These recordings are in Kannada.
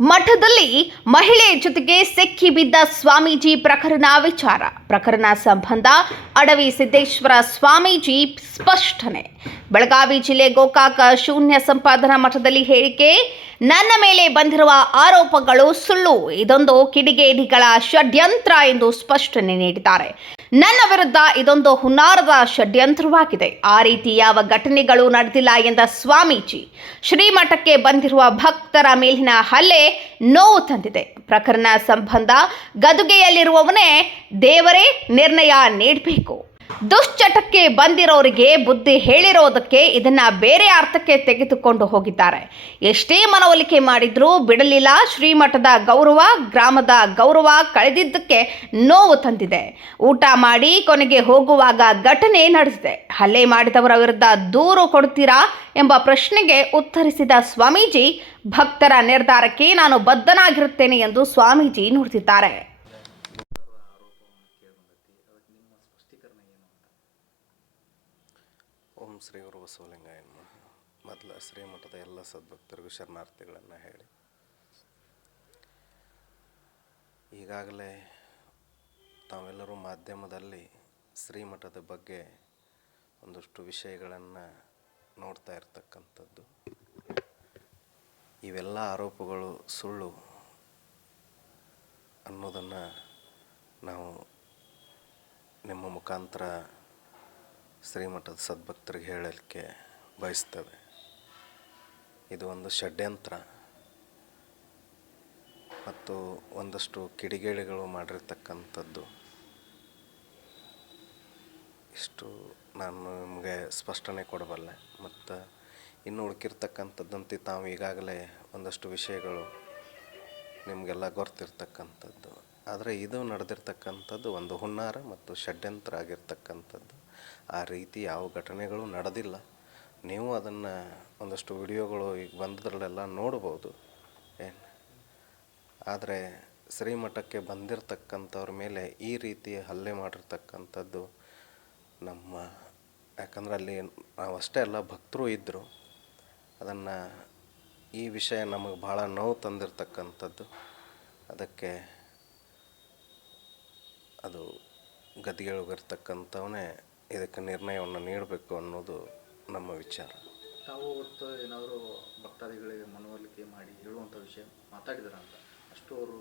ಮಠದಲ್ಲಿ ಮಹಿಳೆ ಜೊತೆಗೆ ಸೆಕ್ಕಿ ಬಿದ್ದ ಸ್ವಾಮೀಜಿ ಪ್ರಕರಣ ವಿಚಾರ. ಪ್ರಕರಣ ಸಂಬಂಧ ಅಡವಿ ಸಿದ್ದೇಶ್ವರ ಸ್ವಾಮೀಜಿ ಸ್ಪಷ್ಟನೆ. ಬೆಳಗಾವಿ ಜಿಲ್ಲೆ ಗೋಕಾಕ ಶೂನ್ಯ ಸಂಪಾದನಾ ಮಠದಲ್ಲಿ ಹೇಳಿಕೆ, ನನ್ನ ಮೇಲೆ ಬಂದಿರುವ ಆರೋಪಗಳು ಸುಳ್ಳು. ಇದೊಂದು ಕಿಡಿಗೇಡಿಗಳ ಷಡ್ಯಂತ್ರ ಎಂದು ಸ್ಪಷ್ಟನೆ ನೀಡಿದ್ದಾರೆ. ನನ್ನ ವಿರುದ್ಧ ಇದೊಂದು ಹುನ್ನಾರದ ಷಡ್ಯಂತ್ರವಾಗಿದೆ. ಆ ರೀತಿ ಯಾವ ಘಟನೆಗಳು ನಡೆದಿಲ್ಲ ಎಂದ ಸ್ವಾಮೀಜಿ, ಶ್ರೀಮಠಕ್ಕೆ ಬಂದಿರುವ ಭಕ್ತರ ಮೇಲಿನ ಹಲ್ಲೆ ನೋವು ತಂದಿದೆ. ಪ್ರಕರಣ ಸಂಬಂಧ ಗದುಗೆಯಲ್ಲಿರುವವನೇ ದೇವರೇ ನಿರ್ಣಯ ನೀಡಬೇಕು. ದುಶ್ಚಟಕ್ಕೆ ಬಂದಿರೋರಿಗೆ ಬುದ್ಧಿ ಹೇಳಿರೋದಕ್ಕೆ ಇದನ್ನ ಬೇರೆ ಅರ್ಥಕ್ಕೆ ತೆಗೆದುಕೊಂಡು ಹೋಗಿದ್ದಾರೆ. ಎಷ್ಟೇ ಮನವೊಲಿಕೆ ಮಾಡಿದ್ರೂ ಬಿಡಲಿಲ್ಲ. ಶ್ರೀಮಠದ ಗೌರವ, ಗ್ರಾಮದ ಗೌರವ ಕಳೆದಿದ್ದಕ್ಕೆ ನೋವು ತಂದಿದೆ. ಊಟ ಮಾಡಿ ಕೊನೆಗೆ ಹೋಗುವಾಗ ಘಟನೆ ನಡೆಸಿದೆ ಹಲ್ಲೆ ಮಾಡಿದವರ ವಿರುದ್ಧ ದೂರು ಕೊಡ್ತೀರಾ ಎಂಬ ಪ್ರಶ್ನೆಗೆ ಉತ್ತರಿಸಿದ ಸ್ವಾಮೀಜಿ, ಭಕ್ತರ ನಿರ್ಧಾರಕ್ಕೆ ನಾನು ಬದ್ಧನಾಗಿರುತ್ತೇನೆ ಎಂದು ಸ್ವಾಮೀಜಿ ನುಡಿದಿದ್ದಾರೆ. ಶ್ರೀ ಗುರು ಬಸವಲಿಂಗಾಯ ನಮಃ ಮೊದಲ ಶ್ರೀಮಠದ ಎಲ್ಲ ಸದ್ಭಕ್ತರಿಗೂ ಶರಣಾರ್ಥಿಗಳನ್ನು ಹೇಳಿ. ಈಗಾಗಲೇ ತಾವೆಲ್ಲರೂ ಮಾಧ್ಯಮದಲ್ಲಿ ಶ್ರೀಮಠದ ಬಗ್ಗೆ ಒಂದಷ್ಟು ವಿಷಯಗಳನ್ನು ನೋಡ್ತಾ ಇರ್ತಕ್ಕಂಥದ್ದು. ಇವೆಲ್ಲ ಆರೋಪಗಳು ಸುಳ್ಳು ಅನ್ನೋದನ್ನು ನಾವು ನಿಮ್ಮ ಮುಖಾಂತರ ಶ್ರೀಮಠದ ಸದ್ಭಕ್ತರಿಗೆ ಹೇಳಲಿಕ್ಕೆ ಬಯಸ್ತೇವೆ. ಇದು ಒಂದು ಷಡ್ಯಂತ್ರ. ಮತ್ತು ಒಂದಷ್ಟು ಕಿಡಿಗೇಡಿಗಳು ಮಾಡಿರ್ತಕ್ಕಂಥದ್ದು. ಇಷ್ಟು ನಾನು ನಿಮಗೆ ಸ್ಪಷ್ಟನೆ ಕೊಡಬಲ್ಲೆ. ಮತ್ತು ಇನ್ನು ಉಳ್ಕಿರ್ತಕ್ಕಂಥದ್ದಂತೆ ತಾವು ಈಗಾಗಲೇ ಒಂದಷ್ಟು ವಿಷಯಗಳು ನಿಮಗೆಲ್ಲ ಗೊತ್ತಿರ್ತಕ್ಕಂಥದ್ದು. ಆದರೆ ಇದು ನಡೆದಿರ್ತಕ್ಕಂಥದ್ದು ಒಂದು ಹುನ್ನಾರ ಮತ್ತು ಷಡ್ಯಂತ್ರ ಆಗಿರ್ತಕ್ಕಂಥದ್ದು. ಆ ರೀತಿ ಯಾವ ಘಟನೆಗಳು ನಡೆದಿಲ್ಲ. ನೀವು ಅದನ್ನು ಒಂದಷ್ಟು ವಿಡಿಯೋಗಳು ಈಗ ಬಂದದ್ರಲ್ಲೆಲ್ಲ ನೋಡ್ಬೋದು. ಏನು? ಆದರೆ ಶ್ರೀಮಠಕ್ಕೆ ಬಂದಿರತಕ್ಕಂಥವ್ರ ಮೇಲೆ ಈ ರೀತಿ ಹಲ್ಲೆ ಮಾಡಿರ್ತಕ್ಕಂಥದ್ದು ನಮ್ಮ, ಯಾಕಂದ್ರೆ ಅಲ್ಲಿ ನಾವು ಅಷ್ಟೇ ಅಲ್ಲ, ಭಕ್ತರು ಇದ್ದರು ಅದನ್ನು ಈ ವಿಷಯ ನಮಗೆ ಭಾಳ ನೋವು ತಂದಿರತಕ್ಕಂಥದ್ದು. ಅದಕ್ಕೆ ಅದು ಗದ್ದಿಗೆಳಗಿರ್ತಕ್ಕಂಥವನೇ ಇದಕ್ಕೆ ನಿರ್ಣಯವನ್ನು ನೀಡಬೇಕು ಅನ್ನೋದು ನಮ್ಮ ವಿಚಾರ. ತಾವು ಹೊರತು ಏನಾದರೂ ಭಕ್ತಾದಿಗಳಿಗೆ ಮನವೊಲಿಕೆ ಮಾಡಿ ಹೇಳುವಂಥ ವಿಷಯ ಮಾತಾಡಿದಾರ ಅಂತ? ಅಷ್ಟು ಅವರು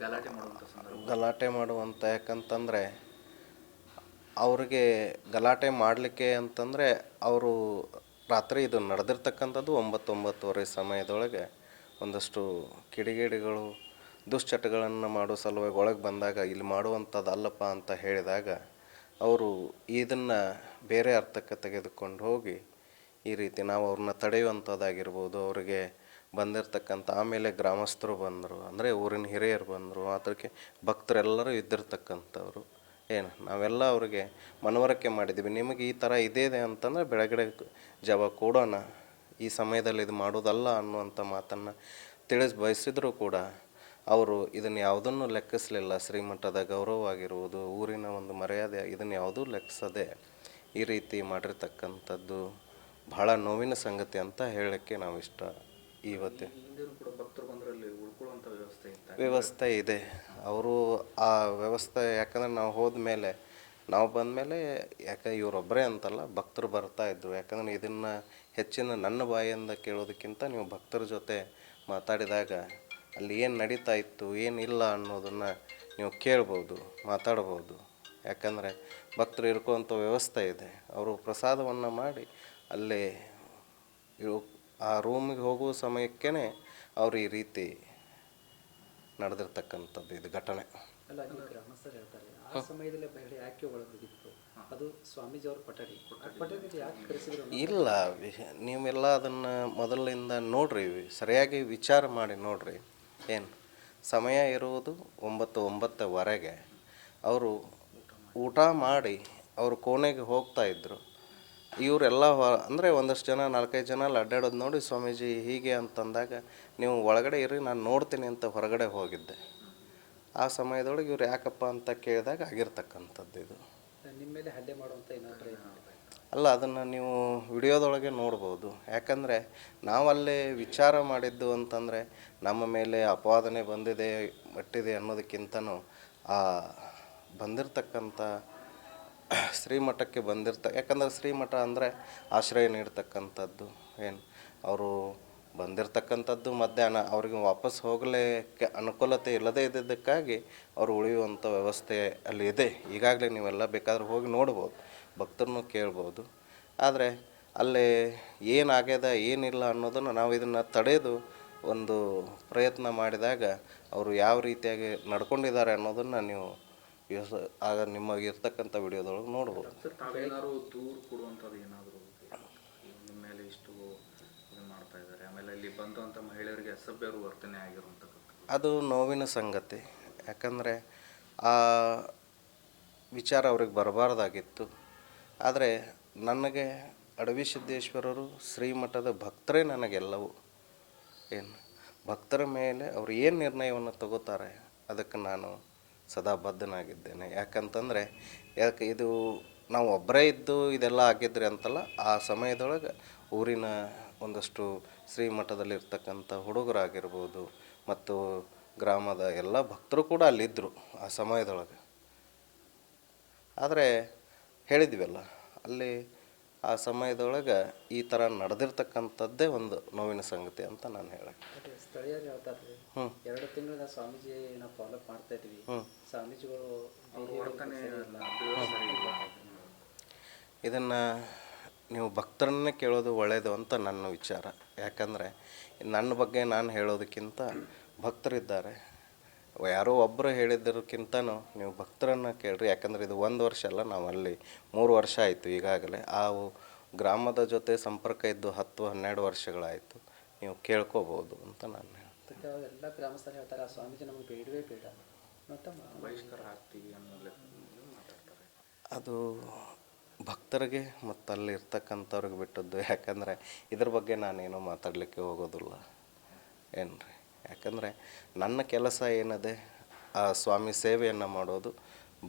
ಗಲಾಟೆ ಮಾಡುವಂಥ ಸಂದರ್ಭ. ಗಲಾಟೆ ಮಾಡುವಂಥ ಯಾಕಂತಂದರೆ ಅವರಿಗೆ ಗಲಾಟೆ ಮಾಡಲಿಕ್ಕೆ ಅಂತಂದರೆ ಅವರು ರಾತ್ರಿ ಇದು ನಡೆದಿರ್ತಕ್ಕಂಥದ್ದು ಒಂಬತ್ತೊಂಬತ್ತುವರೆ ಸಮಯದೊಳಗೆ ಒಂದಷ್ಟು ಕಿಡಿಗೇಡಿಗಳು ದುಶ್ಚಟಗಳನ್ನು ಮಾಡೋ ಸಲುವಾಗಿ ಒಳಗೆ ಬಂದಾಗ ಇಲ್ಲಿ ಮಾಡುವಂಥದ್ದು ಅಲ್ಲಪ್ಪ ಅಂತ ಹೇಳಿದಾಗ ಅವರು ಇದನ್ನು ಬೇರೆ ಅರ್ಥಕ್ಕೆ ತೆಗೆದುಕೊಂಡು ಹೋಗಿ ಈ ರೀತಿ ನಾವು ಅವ್ರನ್ನ ತಡೆಯುವಂಥದ್ದಾಗಿರ್ಬೋದು, ಅವರಿಗೆ ಬಂದಿರತಕ್ಕಂಥ ಆಮೇಲೆ ಗ್ರಾಮಸ್ಥರು ಬಂದರು, ಅಂದರೆ ಊರಿನ ಹಿರಿಯರು ಬಂದರು ಅದಕ್ಕೆ ಭಕ್ತರೆಲ್ಲರೂ ಇದ್ದಿರ್ತಕ್ಕಂಥವ್ರು. ಏನು? ನಾವೆಲ್ಲ ಅವರಿಗೆ ಮನವರಿಕೆ ಮಾಡಿದ್ದೀವಿ. ನಿಮಗೆ ಈ ಥರ ಇದೆ ಅಂತಂದರೆ ಬೆಳಗಡೆ ಜವ ಕೊಡೋಣ, ಈ ಸಮಯದಲ್ಲಿ ಇದು ಮಾಡೋದಲ್ಲ ಅನ್ನುವಂಥ ಮಾತನ್ನು ತಿಳಿಸಿ ಬಯಸಿದ್ರು ಕೂಡ ಅವರು ಇದನ್ನು ಯಾವುದನ್ನು ಲೆಕ್ಕಿಸಲಿಲ್ಲ. ಶ್ರೀಮಠದ ಗೌರವ ಆಗಿರುವುದು ಊರಿನ ಒಂದು ಮರ್ಯಾದೆ ಇದನ್ನು ಯಾವುದೂ ಲೆಕ್ಕಿಸದೆ ಈ ರೀತಿ ಮಾಡಿರ್ತಕ್ಕಂಥದ್ದು ಬಹಳ ನೋವಿನ ಸಂಗತಿ ಅಂತ ಹೇಳಕ್ಕೆ ನಾವು ಇಷ್ಟ ಇವತ್ತು. ವ್ಯವಸ್ಥೆ ಇದೆ. ಅವರು ಆ ವ್ಯವಸ್ಥೆ ಯಾಕಂದ್ರೆ ನಾವು ಹೋದ ಮೇಲೆ ನಾವು ಬಂದಮೇಲೆ ಯಾಕೆ ಇವರೊಬ್ಬರೇ ಅಂತಲ್ಲ ಭಕ್ತರು ಬರ್ತಾ ಇದ್ದರು ಯಾಕಂದ್ರೆ ಇದನ್ನು ಹೆಚ್ಚಿನ ನನ್ನ ಬಾಯಿಂದ ಕೇಳೋದಕ್ಕಿಂತ ನೀವು ಭಕ್ತರ ಜೊತೆ ಮಾತಾಡಿದಾಗ ಅಲ್ಲಿ ಏನು ನಡೀತಾ ಇತ್ತು ಏನು ಇಲ್ಲ ಅನ್ನೋದನ್ನು ನೀವು ಕೇಳ್ಬೋದು ಮಾತಾಡ್ಬೋದು. ಯಾಕಂದರೆ ಭಕ್ತರು ಇರ್ಕೋವಂಥ ವ್ಯವಸ್ಥೆ ಇದೆ. ಅವರು ಪ್ರಸಾದವನ್ನು ಮಾಡಿ ಅಲ್ಲಿ ಆ ರೂಮಿಗೆ ಹೋಗುವ ಸಮಯಕ್ಕೇ ಅವರು ಈ ರೀತಿ ನಡೆದಿರ್ತಕ್ಕಂಥದ್ದು ಇದು ಘಟನೆ. ಇಲ್ಲ ನೀವೆಲ್ಲ ಅದನ್ನು ಮೊದಲಿಂದ ನೋಡ್ರಿ ಸರಿಯಾಗಿ ವಿಚಾರ ಮಾಡಿ ನೋಡ್ರಿ. ಏನು? ಸಮಯ ಇರುವುದು ಒಂಬತ್ತು ಒಂಬತ್ತುವರೆಗೆ. ಅವರು ಊಟ ಮಾಡಿ ಅವರು ಕೋಣೆಗೆ ಹೋಗ್ತಾ ಇದ್ದರು ಇವರೆಲ್ಲ ಅಂದರೆ ಒಂದಷ್ಟು ಜನ, ನಾಲ್ಕೈದು ಜನ ಅಲ್ಲಿ ಅಡ್ಡಾಡೋದು ನೋಡಿ, ಸ್ವಾಮೀಜಿ ಹೀಗೆ ಅಂತಂದಾಗ ನೀವು ಒಳಗಡೆ ಇರಿ, ನಾನು ನೋಡ್ತೀನಿ ಅಂತ ಹೊರಗಡೆ ಹೋಗಿದ್ದೆ. ಆ ಸಮಯದೊಳಗೆ ಇವ್ರು ಯಾಕಪ್ಪ ಅಂತ ಕೇಳಿದಾಗ ಆಗಿರ್ತಕ್ಕಂಥದ್ದು ಇದು. ನಿಮ್ಮ ಮೇಲೆ ಹಲ್ಲೆ ಮಾಡುವಂಥ ಏನಾದರೂ ಅಲ್ಲ, ಅದನ್ನು ನೀವು ವಿಡಿಯೋದೊಳಗೆ ನೋಡ್ಬೋದು. ಯಾಕಂದರೆ ನಾವಲ್ಲಿ ವಿಚಾರ ಮಾಡಿದ್ದು ಅಂತಂದರೆ ನಮ್ಮ ಮೇಲೆ ಅಪವಾದನೆ ಬಂದಿದೆ, ಮಟ್ಟಿದೆ ಅನ್ನೋದಕ್ಕಿಂತನೂ ಆ ಬಂದಿರತಕ್ಕಂಥ ಶ್ರೀಮಠಕ್ಕೆ ಬಂದಿರ್ತ, ಯಾಕಂದ್ರೆ ಶ್ರೀಮಠ ಅಂದರೆ ಆಶ್ರಯ ನೀಡ್ತಕ್ಕಂಥದ್ದು. ಏನು? ಅವರು ಬಂದಿರತಕ್ಕಂಥದ್ದು ಮಧ್ಯಾಹ್ನ, ಅವ್ರಿಗೆ ವಾಪಸ್ ಹೋಗಲೇಕ್ಕೆ ಅನುಕೂಲತೆ ಇಲ್ಲದೇ ಇದ್ದಿದ್ದಕ್ಕಾಗಿ ಅವರು ಉಳಿಯುವಂಥ ವ್ಯವಸ್ಥೆ ಅಲ್ಲಿ ಇದೆ. ಈಗಾಗಲೇ ನೀವೆಲ್ಲ ಬೇಕಾದ್ರೆ ಹೋಗಿ ನೋಡ್ಬೋದು. ಭಕ್ತರನ್ನು ಕೇಳ್ಬೋದು. ಆದರೆ ಅಲ್ಲಿ ಏನಾಗ್ಯದ ಏನಿಲ್ಲ ಅನ್ನೋದನ್ನು ನಾವು ಇದನ್ನು ತಡೆದು ಒಂದು ಪ್ರಯತ್ನ ಮಾಡಿದಾಗ ಅವರು ಯಾವ ರೀತಿಯಾಗಿ ನಡ್ಕೊಂಡಿದ್ದಾರೆ ಅನ್ನೋದನ್ನು ನೀವು ಯೋಸ ಆಗ ನಿಮಗೆ ಇರ್ತಕ್ಕಂಥ ವಿಡಿಯೋದೊಳಗೆ ನೋಡ್ಬೋದು. ಸರ್ ತಾವೇನಾದ್ರು ದೂರು ಕೊಡುವಂಥದ್ದು ಏನಾದರೂ ನಿಮ್ಮ ಮೇಲೆ ಇಷ್ಟು ಇದನ್ನ ಮಾಡ್ತಾ ಇದ್ದಾರೆ. ಆಮೇಲೆ ಇಲ್ಲಿ ಬಂದಂಥ ಮಹಿಳೆಯರಿಗೆ ಅಸಭ್ಯರು ವರ್ತನೆ ಆಗಿರುವಂಥದ್ದು ಅದು ನೋವಿನ ಸಂಗತಿ. ಯಾಕಂದರೆ ಆ ವಿಚಾರ ಅವ್ರಿಗೆ ಬರಬಾರ್ದಾಗಿತ್ತು. ಆದರೆ ನನಗೆ ಅಡವಿ ಸಿದ್ದೇಶ್ವರರು ಶ್ರೀಮಠದ ಭಕ್ತರೇ ನನಗೆಲ್ಲವೂ. ಏನು? ಭಕ್ತರ ಮೇಲೆ ಅವರು ಏನು ನಿರ್ಣಯವನ್ನು ತಗೋತಾರೆ ಅದಕ್ಕೆ ನಾನು ಸದಾ ಬದ್ಧನಾಗಿದ್ದೇನೆ. ಯಾಕಂತಂದರೆ, ಯಾಕೆ ಇದು ನಾವು ಒಬ್ಬರೇ ಇದ್ದು ಇದೆಲ್ಲ ಆಗಿದ್ರಿ ಅಂತಲ್ಲ, ಆ ಸಮಯದೊಳಗೆ ಊರಿನ ಒಂದಷ್ಟು ಶ್ರೀಮಠದಲ್ಲಿರ್ತಕ್ಕಂಥ ಹುಡುಗರಾಗಿರ್ಬೋದು ಮತ್ತು ಗ್ರಾಮದ ಎಲ್ಲ ಭಕ್ತರು ಕೂಡ ಅಲ್ಲಿದ್ದರು ಆ ಸಮಯದೊಳಗೆ. ಆದರೆ ಹೇಳಿದ್ವಲ್ಲ. ಅಲ್ಲಿ ಆ ಸಮಯದೊಳಗೆ ಈ ಥರ ನಡೆದಿರ್ತಕ್ಕಂಥದ್ದೇ ಒಂದು ನೋವಿನ ಸಂಗತಿ ಅಂತ ನಾನು ಹೇಳಿ ಬಟ್ ಸ್ಥಳೀಯರು ಹೇಳ್ತಾರೆ ಹ್ಮ್. ಎರಡು ತಿಂಗಳಿಂದ ಸ್ವಾಮೀಜಿ ನಾವು ಫಾಲೋ ಮಾಡ್ತಾ ಇದ್ವಿ. ಹ್ಮ್. ಸ್ವಾಮೀಜಿಗಳು ಇದನ್ನು ನೀವು ಭಕ್ತರನ್ನೇ ಕೇಳೋದು ಒಳ್ಳೆಯದು ಅಂತ ನನ್ನ ವಿಚಾರ. ಯಾಕಂದರೆ ನನ್ನ ಬಗ್ಗೆ ನಾನು ಹೇಳೋದಕ್ಕಿಂತ ಭಕ್ತರಿದ್ದಾರೆ. ಯಾರೋ ಒಬ್ಬರು ಹೇಳಿದ್ದಕ್ಕಿಂತನೂ ನೀವು ಭಕ್ತರನ್ನು ಕೇಳಿರಿ. ಯಾಕಂದರೆ ಇದು ಒಂದು ವರ್ಷ ಅಲ್ಲ ನಾವು ಅಲ್ಲಿ ಮೂರು ವರ್ಷ ಆಯಿತು ಈಗಾಗಲೇ. ಆ ಗ್ರಾಮದ ಜೊತೆ ಸಂಪರ್ಕ ಇದ್ದು ಹತ್ತು ಹನ್ನೆರಡು ವರ್ಷಗಳಾಯಿತು. ನೀವು ಕೇಳ್ಕೋಬೋದು ಅಂತ ನಾನು ಹೇಳ್ತೀನಿ. ಮತ್ತೆ ಎಲ್ಲ ಗ್ರಾಮಸ್ಥರು ಹೇಳ್ತಾರೆ ಸ್ವಾಮೀಜಿ ನಮಗೆ ಬೇಡವೇ ಬೇಡ. ಮತ್ತು ಬಹಿಷ್ಕಾರ ಹಾಕ್ತೀವಿ ಅನ್ನೋ ಲೆಕ್ಕ ಮಾತಾಡ್ತಾರೆ. ಅದು ಭಕ್ತರಿಗೆ ಮತ್ತು ಅಲ್ಲಿ ಇರ್ತಕ್ಕಂಥವ್ರಿಗೆ ಬಿಟ್ಟದ್ದು. ಯಾಕಂದರೆ ಇದ್ರ ಬಗ್ಗೆ ನಾನೇನು ಮಾತಾಡಲಿಕ್ಕೆ ಹೋಗೋದಿಲ್ಲ. ಏನು ರೀ ಯಾಕಂದರೆ ನನ್ನ ಕೆಲಸ ಏನಿದೆ, ಆ ಸ್ವಾಮಿ ಸೇವೆಯನ್ನು ಮಾಡೋದು,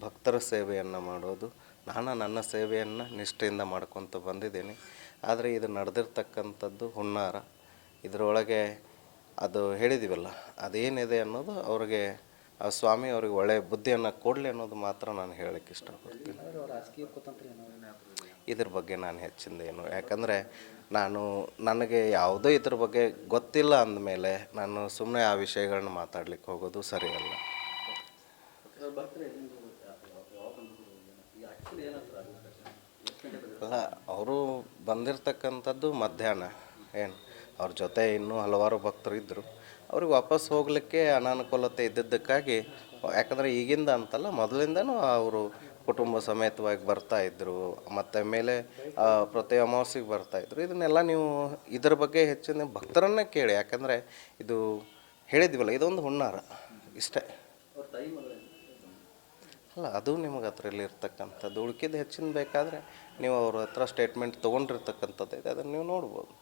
ಭಕ್ತರ ಸೇವೆಯನ್ನು ಮಾಡೋದು, ನಾನು ನನ್ನ ಸೇವೆಯನ್ನು ನಿಷ್ಠೆಯಿಂದ ಮಾಡ್ಕೊತ ಬಂದಿದ್ದೀನಿ. ಆದರೆ ಇದು ನಡೆದಿರ್ತಕ್ಕಂಥದ್ದು ಹುನ್ನಾರ. ಇದರೊಳಗೆ ಅದು ಹೇಳಿದ್ದೀವಲ್ಲ ಅದೇನಿದೆ ಅನ್ನೋದು ಅವ್ರಿಗೆ, ಆ ಸ್ವಾಮಿ ಅವ್ರಿಗೆ ಒಳ್ಳೆಯ ಬುದ್ಧಿಯನ್ನು ಕೊಡಲಿ ಅನ್ನೋದು ಮಾತ್ರ ನಾನು ಹೇಳಕ್ಕೆ ಇಷ್ಟಪಡ್ತೀನಿ. ಇದ್ರ ಬಗ್ಗೆ ನಾನು ಹೆಚ್ಚಿಂದ ಏನು, ಯಾಕಂದರೆ ನಾನು ನನಗೆ ಯಾವುದೋ ಇದ್ರ ಬಗ್ಗೆ ಗೊತ್ತಿಲ್ಲ ಅಂದಮೇಲೆ ನಾನು ಸುಮ್ಮನೆ ಆ ವಿಷಯಗಳನ್ನ ಮಾತಾಡ್ಲಿಕ್ಕೆ ಹೋಗೋದು ಸರಿಯಲ್ಲ. ಅಲ್ಲ, ಅವರು ಬಂದಿರತಕ್ಕಂಥದ್ದು ಮಧ್ಯಾಹ್ನ, ಏನು, ಅವ್ರ ಜೊತೆ ಇನ್ನೂ ಹಲವಾರು ಭಕ್ತರು ಇದ್ದರು ಅವ್ರಿಗೆ ವಾಪಸ್ ಹೋಗಲಿಕ್ಕೆ ಅನಾನುಕೂಲತೆ ಇದ್ದಿದ್ದಕ್ಕಾಗಿ, ಯಾಕಂದರೆ ಈಗಿಂದ ಅಂತಲ್ಲ, ಮೊದಲಿಂದನೂ ಅವರು ಕುಟುಂಬ ಸಮೇತವಾಗಿ ಬರ್ತಾ ಇದ್ದರು ಮತ್ತು ಮೇಲೆ ಪ್ರತಿ ಅಮಾವಾಸ್ಯೆಗೆ ಬರ್ತಾ ಇದ್ರು. ಇದನ್ನೆಲ್ಲ ನೀವು ಇದ್ರ ಬಗ್ಗೆ ಹೆಚ್ಚಿನ ಭಕ್ತರನ್ನೇ ಕೇಳಿ. ಯಾಕಂದರೆ ಇದು ಹೇಳಿದ್ವಲ್ಲ, ಇದೊಂದು ಹುನ್ನಾರ ಇಷ್ಟೇ. ಅಲ್ಲ, ಅದು ನಿಮಗೆ ಅದರಲ್ಲಿ ಇರ್ತಕ್ಕಂಥದ್ದು. ಉಳ್ಕಿದ್ದು ಹೆಚ್ಚಿನ ಬೇಕಾದರೆ ನೀವು ಅವ್ರ ಹತ್ರ ಸ್ಟೇಟ್ಮೆಂಟ್ ತೊಗೊಂಡಿರ್ತಕ್ಕಂಥದ್ದು ಇದೆ ಅದನ್ನು ನೀವು ನೋಡ್ಬೋದು.